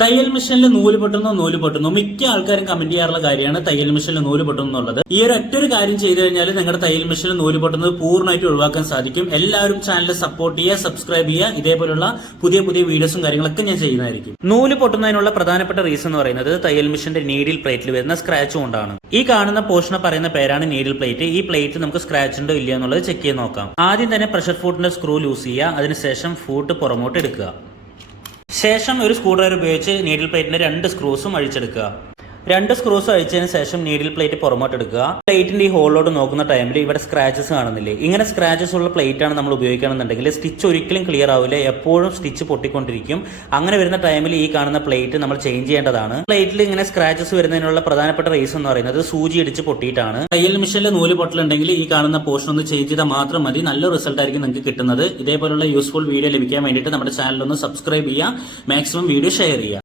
തയ്യൽ മെഷീനിൽ നൂൽ പൊട്ടുന്നു നൂൽ പൊട്ടുന്നു മിക്ക ആൾക്കാരും കമന്റ് ചെയ്യാറുള്ള കാര്യമാണ് തയ്യൽ മെഷീനിൽ നൂൽ പൊട്ടുന്നു എന്നുള്ളത് ഈ ഒരു ഒറ്റൊരു കാര്യം ചെയ്തു കഴിഞ്ഞാൽ നിങ്ങളുടെ തയ്യൽ മെഷീനിൽ നൂൽ പൊട്ടുന്നത് പൂർണമായിട്ട് ഒഴിവാക്കാൻ സാധിക്കും. എല്ലാവരും ചാനൽ സപ്പോർട്ട് ചെയ്യുക സബ്സ്ക്രൈബ് ചെയ്യുക ഇതേപോലുള്ള പുതിയ പുതിയ വീഡിയോസും കാര്യങ്ങളൊക്കെ ഞാൻ ചെയ്യുന്നതായിരിക്കും. നൂൽ പൊട്ടുന്നതിനുള്ള പ്രധാനപ്പെട്ട റീസൺ എന്ന് പറയുന്നത് തയ്യൽ മെഷീന്റെ നീഡിൽ പ്ലേറ്റിൽ വരുന്ന സ്ക്രാച്ച് കൊണ്ടാണ്. ഈ കാണുന്ന പോർഷൻ പറയുന്ന പേരാണ് നീഡിൽ പ്ലേറ്റ് ഈ പ്ലേറ്റ് നമുക്ക് സ്ക്രാച്ച് ഉണ്ടോ ഇല്ലയോ എന്നുള്ളത് ചെക്ക് ചെയ്ത് നോക്കാം. ആദ്യം തന്നെ പ്രഷർ ഫൂട്ടിന്റെ സ്ക്രൂ ലൂസ് ചെയ്യുക അതിനുശേഷം ഫൂട്ട് പുറമോട്ട് എടുക്കുക. ശേഷം ഒരു സ്ക്രൂ ഡ്രൈവർ ഉപയോഗിച്ച് നീഡിൽ പ്ലേറ്റിന്റെ രണ്ട് സ്ക്രൂസും അഴിച്ചെടുക്കുക. രണ്ട് സ്ക്രൂസ് അഴിച്ചതിന് ശേഷം നീഡിൽ പ്ലേറ്റ് പുറമോട്ട് എടുക്കുക. പ്ലേറ്റിന്റെ ഈ ഹോളിലോട്ട് നോക്കുന്ന ടൈമിൽ ഇവിടെ സ്ക്രാച്ചസ് കാണുന്നില്ലേ? ഇങ്ങനെ സ്ക്രാച്ചസ് ഉള്ള പ്ലേറ്റ് ആണ് നമ്മൾ ഉപയോഗിക്കണമെന്നുണ്ടെങ്കിൽ സ്റ്റിച്ച് ഒരിക്കലും ക്ലിയർ ആവില്ല. എപ്പോഴും സ്റ്റിച്ച് പൊട്ടിക്കൊണ്ടിരിക്കും. അങ്ങനെ വരുന്ന ടൈമിൽ ഈ കാണുന്ന പ്ലേറ്റ് നമ്മൾ ചേഞ്ച് ചെയ്യേണ്ടതാണ്. പ്ലേറ്റിൽ ഇങ്ങനെ സ്ക്രാച്ചസ് വരുന്നതിനുള്ള പ്രധാനപ്പെട്ട റീസൺ എന്ന് പറയുന്നത് സൂചി അടിച്ച് പൊട്ടിയിട്ടാണ്. തയ്യൽ മെഷീനിലെ നൂൽ പൊട്ടലുണ്ടെങ്കിൽ ഈ കാണുന്ന പോർഷൻ ഒന്ന് ചേഞ്ച് ചെയ്താൽ മാത്രം മതി. നല്ല റിസൾട്ട് ആയിരിക്കും നിങ്ങൾക്ക് കിട്ടുന്നത്. ഇതേപോലുള്ള യൂസ്ഫുൾ വീഡിയോ ലഭിക്കാൻ വേണ്ടിയിട്ട് നമ്മുടെ ചാനൽ ഒന്ന് സബ്സ്ക്രൈബ് ചെയ്യുക. മാക്സിമം വീഡിയോ ഷെയർ ചെയ്യുക.